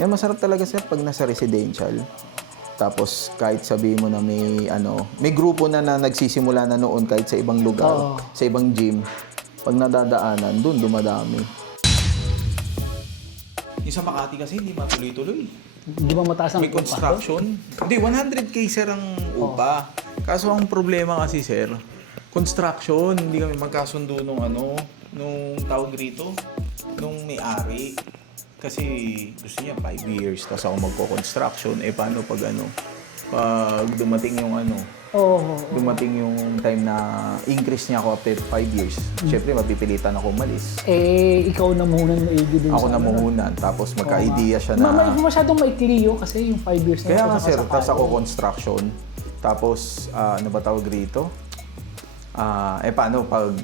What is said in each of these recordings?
Yan, masarap talaga sir pag nasa residential. Tapos kahit sabihin mo na may grupo na nagsisimula na noon kahit sa ibang lugar, Oo. sa ibang gym, pag nadadaanan, doon dumadami. Yung sa Makati kasi hindi matuloy-tuloy. Di ba mataas ang May upa construction. Hindi, 100K sir ang upa. Kaso ang problema kasi sir, construction, hindi kami magkasundo nung tawag rito, nung may-ari. Kasi gusto niya 5 years, tapos ako magko-construction. Eh paano pag pag dumating yung dumating yung time na increase niya ako after 5 years. Siyempre, mapipilitan ako umalis. Eh, ikaw na muna maigi dun Ako sa na muhunan, tapos magka-idea siya na... Masyadong maikli yun kasi yung 5 years na Kaya yun, nga sir, saka tapos ako construction. Tapos, ano ba tawag rito? Paano pag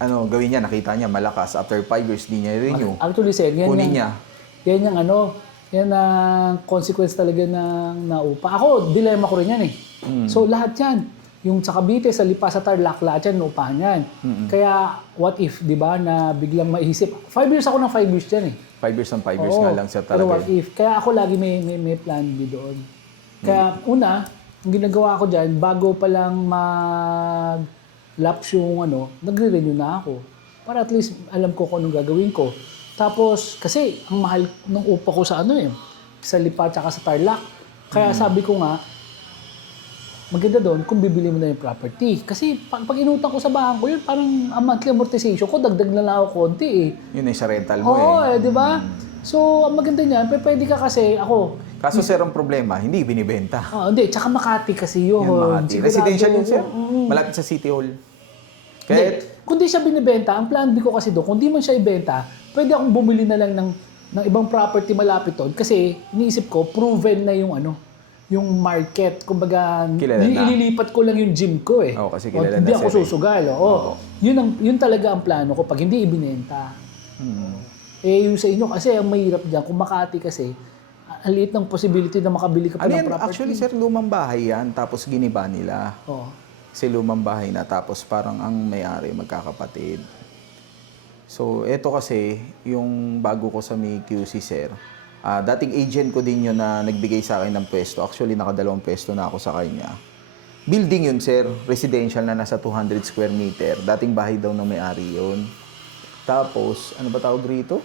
gawin niya, nakita niya malakas, after 5 years, di niya renew. Actually, sir, Kunin niya. Yan yung yan ang consequence talaga ng naupa. Ako, dilemma ko rin yan eh. So, lahat yan. Yung sa Cavite, sa Lipa, sa Tarlac, lahat yan, naupahan yan. Kaya, what if, di ba, na biglang maisip. 5 years ako ng 5 years dyan eh. 5 years ng 5 years nga lang siya Pero talaga. what if? Kaya ako lagi may plan B doon. Kaya una, ang ginagawa ko dyan, bago pa lang mag-lapse yung nagre-renew na ako. Para at least alam ko kung anong gagawin ko. Tapos, kasi ang mahal ng upa ko sa sa Lipa at sa Tarlac. Kaya sabi ko nga, maganda doon kung bibili mo na yung property. Kasi pag inutang ko sa bangko yun, parang ang monthly amortization ko, dagdag na lang ako konti eh. Yun ay sa rental mo Oo, di ba? So, ang maganda niyan, pwede ka kasi ako. Kaso sir, ang problema, hindi binibenta. Hindi, tsaka Makati kasi yun. Yan, Makati. Sigurado Residential yun sir. Oo. Malapit sa City Hall. Hindi, Kahit kung di siya binibenta, ang plan B ko kasi doon, kung di man siya ibenta, pwede akong bumili na lang ng ibang property malapit doon. Kasi iniisip ko, proven na yung yung market. Kumbaga, Kilala na. ililipat ko lang yung gym ko eh. Oo, kasi kilala hindi na ako sir eh. susugal. Oo. Yun talaga ang plano ko pag hindi ibinenta. Eh, yung sa inyo, kasi ang mahirap dyan, kung Makati kasi, ang liit ng possibility na makabili ka pa ng property. Actually sir, lumang bahay yan, tapos giniba nila. Oo. Kasi lumang bahay na, tapos parang ang may-ari magkakapatid. So, eto kasi, yung bago ko sa may QC, sir, dating agent ko din yun na nagbigay sa akin ng pwesto. Actually, nakadalawang pwesto na ako sa kanya. Building yun, sir. Residential na nasa 200 square meter. Dating bahay daw ng may-ari yun. Tapos, ano ba tawag rito?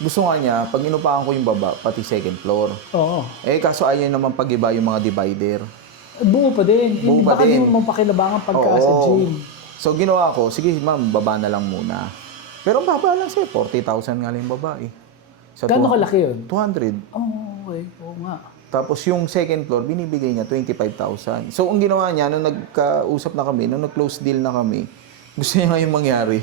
Gusto nga niya, pag inupahan ko yung baba, pati second floor. Oo. Kaso ayaw naman pag-iba yung mga divider. Buo pa din. Buo pa Baka din. di mo pakinabangan pagka Oo. sa gym. So, ginawa ko, sige ma'am, baba na lang muna. Pero ang baba lang siya, 40,000 nga lang yung babae. Sa Gano'ng kalaki yun? 200. Okay. Oo nga. Tapos yung second floor, binibigay niya 25,000. So, ang ginawa niya, nung nagkausap na kami, nung nag-close deal na kami, gusto niya ngayon mangyari.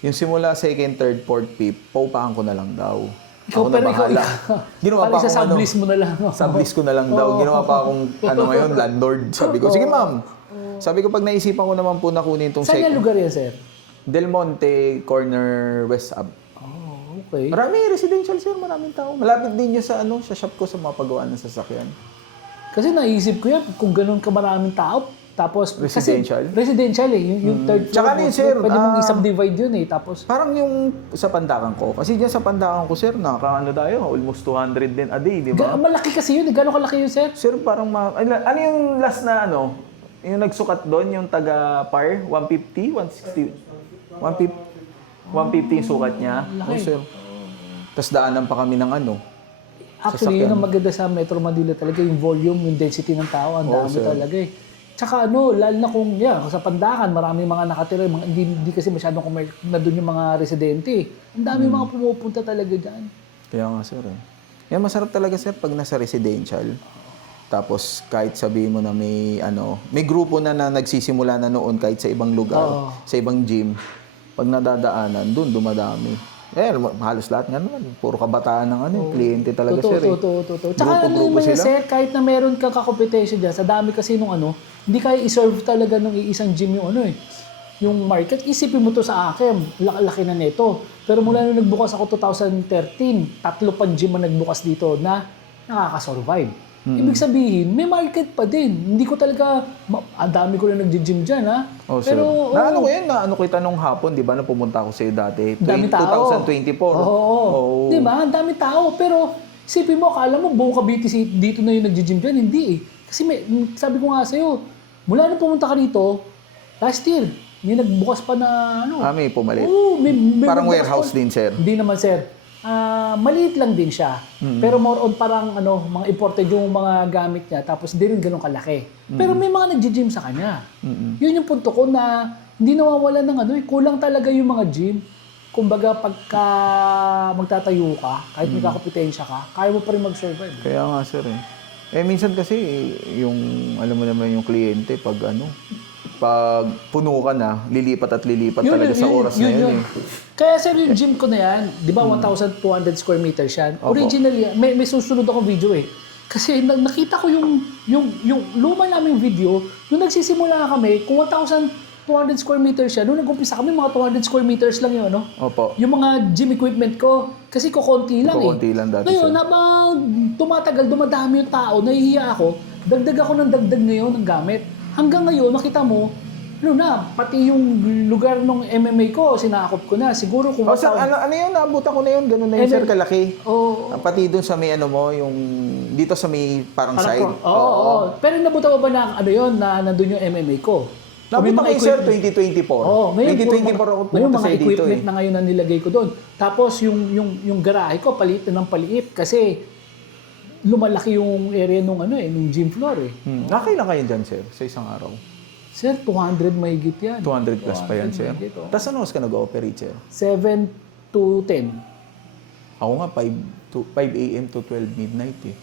Yung simula second, third, fourth, fifth, paupahan ko na lang daw. Ikaw, pero ikaw, Ginawa pa sa akong sublease mo na lang. sublease ko na lang daw. Ginawa pa akong ngayon, landlord. Sabi ko, sige ma'am. Sabi ko, pag naisipan ko naman po na kunin itong Saan yung lugar yan, sir? Del Monte, corner West Ab. Oh, okay. Maraming residential sir, maraming tao. Malapit din yun sa sa shop ko sa mga pagawaan ng sasakyan. Kasi naisip ko yan, kung ganun ka maraming tao, tapos... Residential? Kasi, residential eh. Yung third floor. Tsaka yun, sir, Pwede mong i-subdivide yun eh. Tapos... Parang yung sa Pandakan ko. Kasi dyan sa Pandakan ko, sir, tayo, almost 200 din a day, di ba? Malaki kasi yun eh. Gano'ng kalaki yun, sir? Sir, parang ano yung last na yung nagsukat doon, yung taga-par, 150, 160, 150 yung sukat niya. Laki. Sir. Tapos daanan pa kami ng Actually, yun ang maganda sa Metro Manila talaga, yung volume, yung density ng tao, ang dami sir. talaga eh. Tsaka lalo na kung sa Pandakan, maraming mga nakatira, hindi kasi masyadong na doon yung mga residente. Ang dami mga pumupunta talaga dyan. Kaya nga, sir. Yan, masarap talaga, sir, pag nasa residential. Tapos, kahit sabihin mo na may grupo na nagsisimula na noon kahit sa ibang lugar, sa ibang gym, pag nadadaanan, doon dumadami. Halos lahat nga naman. Puro kabataan ng kliyente talaga, sir. Totoo. Tsaka Grupo-grupo sila. sir, kahit na meron kang kakompetensya dyan, sa dami kasi nung hindi kaya i-serve talaga ng isang gym yung yung market. Isipin mo to sa akin, laki na neto. Pero mula nung nagbukas ako 2013, 3 pang gym ang nagbukas dito na nakaka-survive. Ibig sabihin, may market pa din. Hindi ko talaga, ang dami ko na nag-gym dyan, ha? Oh, sir. Naano ko yun, naano kita nung hapon, di ba, na pumunta ako sa'yo dati. Dami tao. 2024. Oo. Di ba? Ang dami tao. Pero, isipin mo, akala mo, buong Cavite dito na yung nag-gym dyan. Hindi eh. Kasi sabi ko nga sa'yo, mula na pumunta ka dito, last year, may nagbukas pa na, ano. May pumalit. Oo, may Parang nagbukas warehouse pa. din, sir. Hindi naman, sir. Maliit lang din siya. Pero more on parang mga imported yung mga gamit niya tapos hindi rin ganun kalaki. Pero may mga nag-gym sa kanya. Yun yung punto ko na hindi nawawala ng kulang talaga yung mga gym. Kumbaga pagka magtatayo ka, kahit may kakompetensya ka, kaya mo pa rin mag-survive. Kaya nga, sir minsan kasi yung alam mo naman yung kliyente pag pag puno ka na, lilipat at lilipat talaga sa oras na yun. Kaya sir, yung gym ko na yan, di ba 1,200 square meters yan? Opo. Originally, may susunod akong video eh. Kasi nakita ko yung luma naming video, nung nagsisimula kami, kung 1,200 square meters yan, nung nag-umpisa kami, mga 200 square meters lang yun, no? Opo. Yung mga gym equipment ko, kasi kukonti lang Kukonti lang dati, Ngayon, sir. habang tumatagal, dumadami yung tao, nahihiya ako, dagdag ako ng dagdag ngayon ng gamit. Hanggang ngayon, makita mo, pati yung lugar ng MMA ko, sinakop ko na. Siguro kung... Sir, ano yun? Naabutan ko na yun. Ganun na yun, sir, kalaki. Oo. Pati dun sa may yung... Dito sa may parang side. Oo. Pero nabuta mo ba na na nandun yung MMA ko? Nabutan ko yun, sir, 2024. Oo. 2024 ako Ngayon, pumunta mga sa'yo dito. equipment na ngayon na nilagay ko doon. Tapos yung garahe ko, palit na ng paliit kasi lumalaki yung area nung nung gym floor eh. Nakailan kayo dyan, sir, sa isang araw? Sir, 200 mahigit yan. 200 plus pa yan, sir. mahigit, oh. Tapos ano ka nag-ooperate, sir? 7 to 10. Ako nga, 5 a.m. to 12 midnight eh.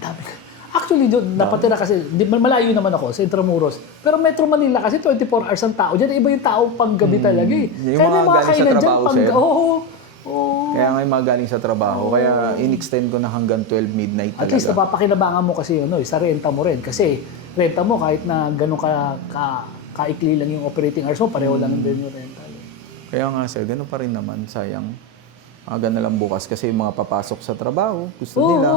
Dami. Actually, doon, napatira kasi, malayo naman ako sa Intramuros. Pero Metro Manila kasi 24 hours ang tao. Diyan, iba yung tao pang gabi talaga eh. Yung mga galing sa trabaho, sir. Oo. Kaya nga yung mga galing sa trabaho. Kaya in-extend ko na hanggang 12 midnight talaga. At least napapakinabangan mo kasi sa renta mo rin. Kasi renta mo kahit na gano'n kaikli lang yung operating hours mo, pareho lang din yung renta. Kaya nga, sir, gano'n pa rin naman. Sayang. Aga na lang bukas kasi yung mga papasok sa trabaho, gusto nila.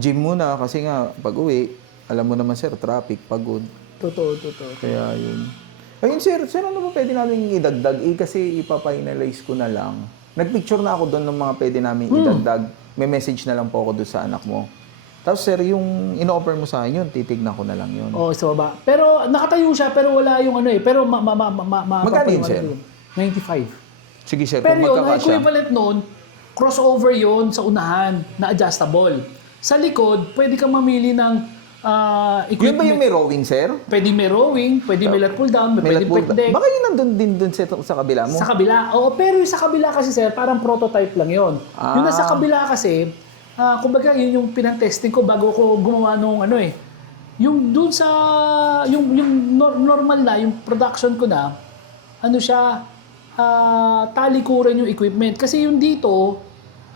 Gym muna kasi nga, pag uwi, alam mo naman, sir, traffic, pagod. Totoo. Kaya yun. Ayun, sir, ano ba pwede namin idagdag? Kasi ipafinalize ko na lang. Nagpicture na ako doon ng mga pwede namin idagdag. May message na lang po ako doon sa anak mo. Tapos, sir, yung in-offer mo sa akin yun, titignan ko na lang yun. Oo, sa baba. Pero nakatayo siya, pero wala yung Pero Magkano yun, sir? 95. Sige, sir, Pero kung yun, ang magkakasya. equivalent noon, crossover yun sa unahan na adjustable. Sa likod, pwede kang mamili ng Yun ba equipment. yung may rowing, sir? Pwede may rowing, pwede may lat pull down, pwede pet deck. Baka yun nandun din dun sa kabila mo? Sa kabila. Oo, pero yung sa kabila kasi, sir, parang prototype lang yun. Yung nasa kabila kasi, kumbaga yun yung pinang-testing ko bago ko gumawa nung Yung dun sa, yung normal na, yung production ko na, talikuran yung equipment. Kasi yung dito,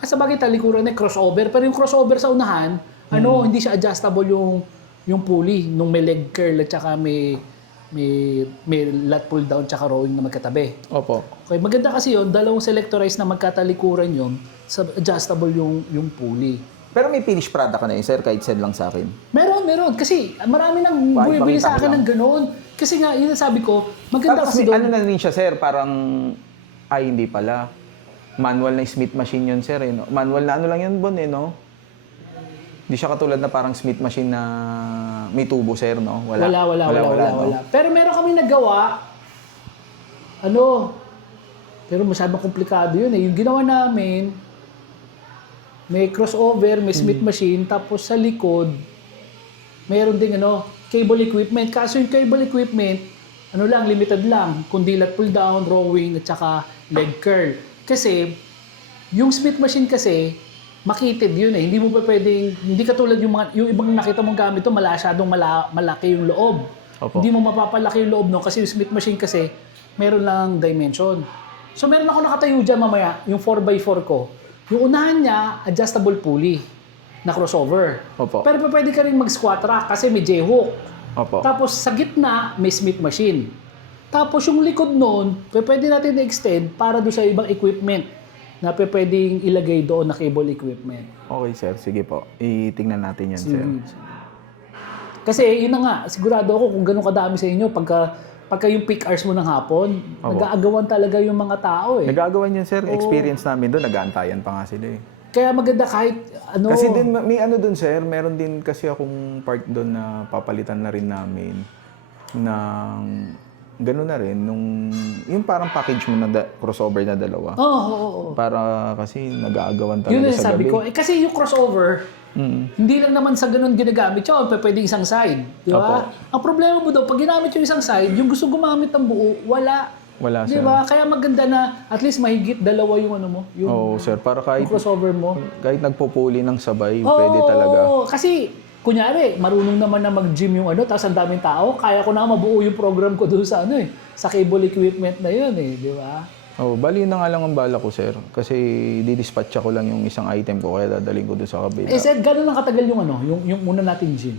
sa bagay talikuran na crossover, pero yung crossover sa unahan, hindi siya adjustable yung pulley, nung may leg curl at saka may lat pull down tsaka rowing na magkatabi. Opo. Okay, maganda kasi yun, dalawang selectorized na magkatalikuran yun, adjustable yung pulley. Pero may finished product ka na yun, sir, kahit send lang sa akin. Meron. Kasi marami nang bumibili sa akin ng gano'n. Kasi nga, yun ang sabi ko, maganda Tapos kasi doon. ano na rin siya, sir, parang, hindi pala. Manual na Smith machine yun, sir, no? Manual na lang yun, Bon, no? Hindi siya katulad na parang Smith machine na may tubo, sir, no? Wala. Wala. Pero meron kami nagawa, pero masyadong komplikado yun eh. Yung ginawa namin, may crossover, may Smith machine, tapos sa likod, mayroon ding cable equipment. Kaso yung cable equipment, limited lang. Kundi lat pull down, rowing, at saka leg curl. Kasi, yung Smith machine kasi, makitid yun eh. Hindi mo pa pwedeng, hindi katulad yung ibang nakita mong gamit to, masyadong malaki yung loob. Opo. Hindi mo mapapalaki yung loob kasi yung Smith machine kasi, meron lang dimension. So meron ako nakatayo dyan mamaya, yung 4x4 ko. Yung unahan niya, adjustable pulley na crossover. Opo. Pero pwede ka rin mag-squat rack kasi may J-hook. Opo. Tapos sa gitna, may Smith machine. Tapos yung likod nun, pwede natin i-extend para doon sa ibang equipment. na pwedeng ilagay doon na cable equipment. Okay, sir. Sige po. Itingnan natin yan, sir. Kasi yun na nga, sigurado ako kung gano'ng kadami sa inyo, pagka yung peak hours mo ng hapon, nag-aagawan talaga yung mga tao eh. Nagagawan yun, sir. Experience namin doon, nag-aantayan pa nga sila eh. Kaya maganda kahit ano... Kasi din, may ano doon, sir. Meron din kasi akong part doon na papalitan na rin namin ng gano'n na rin. Yung parang package mo na crossover na dalawa. Oo. Para kasi nag-aagawan talaga Yun yung sa sabi gabi. ko. Kasi yung crossover, hindi lang naman sa ganun ginagamit yun. Pwede isang side. Di ba? Ang problema mo daw, pag ginamit yung isang side, yung gusto gumamit ng buo, wala. Wala, Di sir. ba? Kaya maganda na at least mahigit dalawa yung ano mo. Yung, Oo, sir. Para kahit yung crossover mo. nagpupuli ng sabay, pwede talaga. Oo, kasi kunyari, marunong naman na mag-gym yung ano, tapos ang daming tao, kaya ko na mabuo yung program ko doon sa ano eh, sa cable equipment na yun eh, di ba? Oh, bali na nga lang ang bala ko, sir. Kasi didispatch ko lang yung isang item ko, kaya dadaling ko doon sa kabila. Eh, sir, gano'n lang katagal yung ano, yung una nating gym?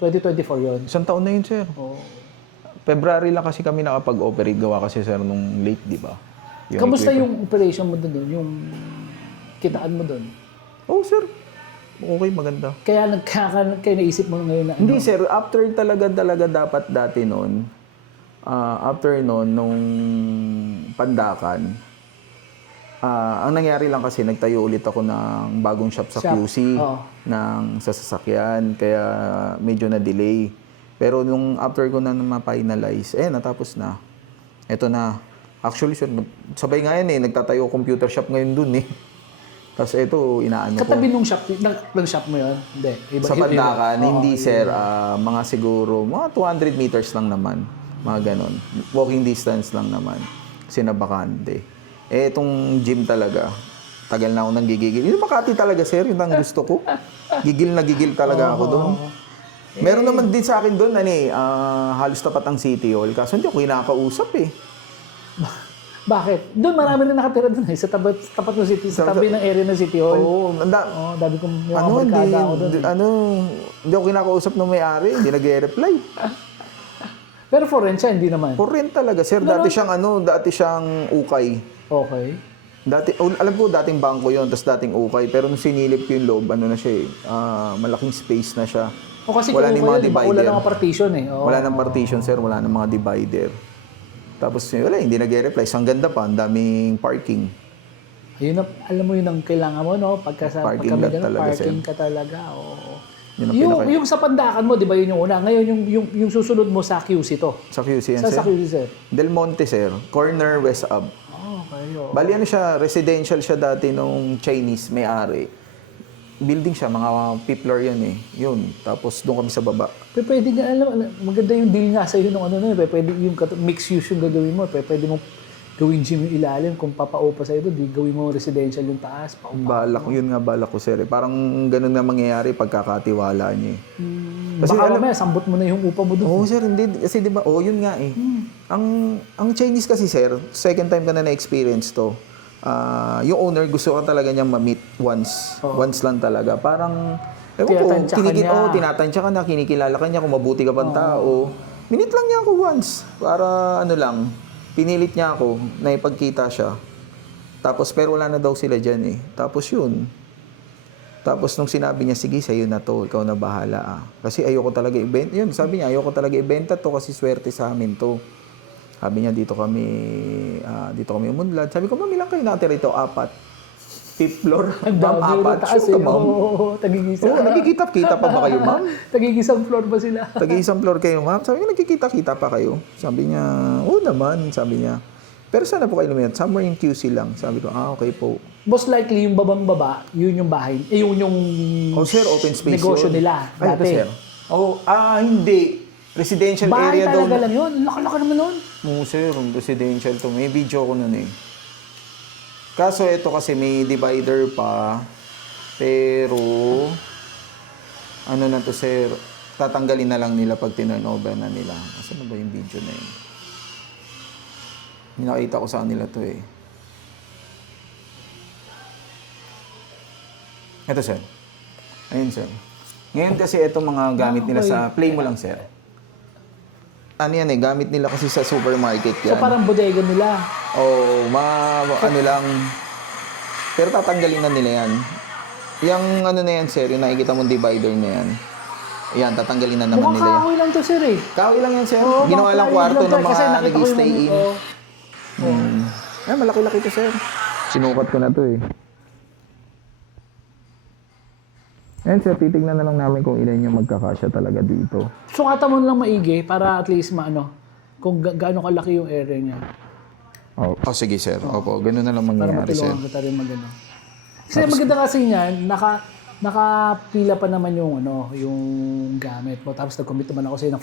2024 yun. Isang taon na yun, sir. Oo. February lang kasi kami nakapag-operate. Gawa kasi, sir, nung late, di ba? Kamusta yung operation mo doon, yung kitaan mo doon? Oh, sir. Okay, maganda. Kaya kaya naisip mo ngayon na ano? Hindi, sir. After talaga dapat dati noon, after noon, nung Pandakan, ang nangyari lang kasi, nagtayo ulit ako ng bagong shop sa QC ng sa sasakyan. Kaya medyo na-delay. Pero nung after ko na ma-finalize, natapos na. Eto na. Actually, sir, sabay nga yan eh. Nagtatayo computer shop ngayon dun eh. Tapos ito, inaano ko. Katabi nung shop, ng shop mo yun? Hindi. Sa Pandakan, hindi sir. Mga siguro, mga 200 meters lang naman. Mga ganon. Walking distance lang naman. Kasi nabakante. Itong gym talaga, tagal na ako nang gigigil. Yung Makati talaga, sir. Yun ang gusto ko. Gigil na gigil talaga ako doon. Meron naman din sa akin doon, halos tapat ang City Hall. Kaso hindi ako kinakausap eh. Bakit? Doon marami rin nakatira doon eh. Sa tapat ng city, sa tabi ng area ng City Hall. Oo. Dami kong yung barkada ako doon. Hindi ako kinakausap ng may-ari. Hindi nag-reply. Pero for rent siya, hindi naman. For rent talaga, sir. Dati siyang ukay. Okay. Alam ko, dating bangko yon, tapos dating ukay. Pero nung sinilip ko yung loob, ano na siya malaking space na siya. O kasi wala nang mga divider. Wala nang partition eh. Wala nang partition, sir. Wala nang mga divider. Tapos hindi nag-reply. Ang ganda pa, ang daming parking. Ayun, alam mo yun ang kailangan mo, no? Pagka Parking lot talaga, parking sir. ka talaga. Oo. Yun Yung sa Pandakan mo, di ba yun yung una? Ngayon, yung susunod mo sa QC to. Sa QC yan, Sa sir? QC, sir? Del Monte, sir. Corner West Ave. Okay. Bali siya, residential siya dati nung Chinese may-ari. Building siya, mga people yan eh. Yun. Tapos doon kami sa baba. Pwede nga, maganda yung deal nga sa'yo nung ano na yun. Pwede yung mixed use yung gagawin mo. Pwede mo gawin gym yung ilalim. Kung papaupa sa'yo doon, gawin mo residential yung taas. Yun nga balak ko, sir. Parang ganun nga mangyayari pagkakatiwala niya eh. Kasi baka mamaya, sambot mo na yung upa mo doon. Oo, sir. Hindi. Kasi diba, yun nga eh. Ang Chinese kasi, sir, second time ko na na-experience to. Yung owner, gusto ka talaga niyang ma-meet once. Once lang talaga. Parang, tinatansya ka na, kinikilala ka niya kung mabuti ka pang tao. Minute lang niya ako once. Para pinilit niya ako na ipagkita siya. Tapos, pero wala na daw sila dyan eh. Tapos yun. Tapos nung sinabi niya, sige, sa'yo na to, ikaw na bahala. Kasi ayoko talaga ibenta. Yun, sabi niya, ayoko talaga ibenta to kasi swerte sa amin to. Sabi niya, dito kami umunlad. Sabi ko, ma'am, ilang kayo natira ito? 4. Fifth floor. Ma'am, 4. Sure ka, ma'am? Oo, tagigisa. Oo, nagkikita-kita pa ba kayo, ma'am? Tagigisang floor ba sila? Tag-iisang floor kayo, ma'am? Sabi niya, nagkikita-kita pa kayo? Sabi niya, oo naman, sabi niya. Pero sana po kayo lumihat? Somewhere in QC lang. Sabi ko, okay po. Most likely, yung babang-baba, yun yung bahay. Yun yung sir, open space negosyo yun. nila Ay, dati. sir. Hindi. Residential Bahay area daw. talaga lang yun. Laka-laka naman nun. Oo, sir. Residential to. May video ko nun eh. Kaso ito kasi may divider pa. Pero, ano na to, sir? Tatanggalin na lang nila pag tinurnover na nila. Asan na ba yung video na yun? Nakita ko sa kanila to eh. Ito, sir. Ayun, sir. Ngayon kasi ito mga gamit nila sa... Play mo lang, sir. Ano yan eh, gamit nila kasi sa supermarket yan. So parang bodega nila. Oo, ano lang... Pero tatanggalin na nila yan. Yung ano na yan, sir, yung nakikita mong divider na yan. Yan, tatanggalin na naman Mukhang nila yan. kahoy lang to, sir eh. Kahoy lang yan, sir. Oo, Ginawa mga lang kahoy kwarto lang to, ng kasi mga nakita ko yung nag-stay in. oo. Ay, malaki-laki to, sir. Sinukat ko na to eh. Ayan, sir, titignan na lang namin kung ilan yung magkakasya talaga dito. Sukatan mo lang maigi para at least maano kung gaano kalaki yung area niya. Oh, sige, sir. Opo, ganun na lang Para mangyayari, sir. matulungan kita rin magano. Kasi maganda kasi niyan, nakapila pa naman yung yung gamit mo. Tapos nag-commit naman ako sa'yo ng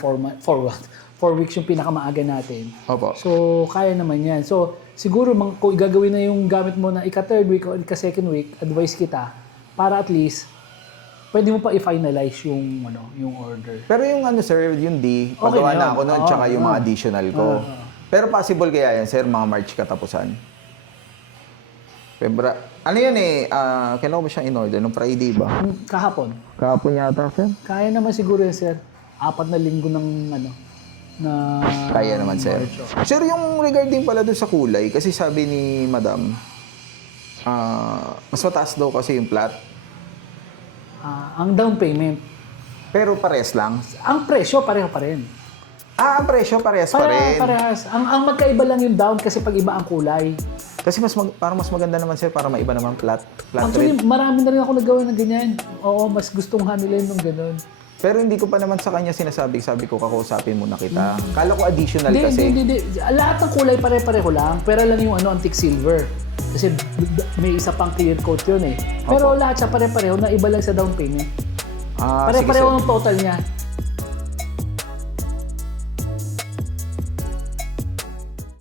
4 weeks yung pinakamaaga natin. Opo. So, kaya naman yan. So, siguro kung gagawin na yung gamit mo na ika-third week o ika-second week, advice kita para at least pwede mo pa i-finalize yung yung order. Pero yung sir, yung D, pagawa na na yun. ako nun, tsaka yung mga additional ko. Pero possible kaya yan, sir, mga March katapusan? Ano yan eh, kailan ko ba siyang in-order? Nung Friday ba? Kahapon. Kahapon yata, sir? Kaya naman siguro yan, sir. 4 na linggo ng na Kaya naman, sir. Sir, yung regarding pala doon sa kulay, kasi sabi ni Madam, mas mataas daw kasi yung plat. Ang down payment. Pero pares lang. Ang presyo, pareho pa rin. Ang presyo pares pa rin. Parehas. Ang magkaiba lang yung down kasi pag iba ang kulay. Kasi parang mas maganda naman, sir, para maiba naman flat Actually, rate. marami na rin ako nagawa ng ganyan. Oo, mas gustong nila yung ganun. Pero hindi ko pa naman sa kanya sinasabi. Sabi ko, kakausapin muna kita. Kala ko additional Hindi, kasi. hindi. Lahat ng kulay pare-pareho lang. Pero lang yung antique silver. Kasi may isa pang clear coat yun eh. Pero lahat siya pare-pareho na iba lang sa down payment. Sige, Pare-pareho sir. ang total niya.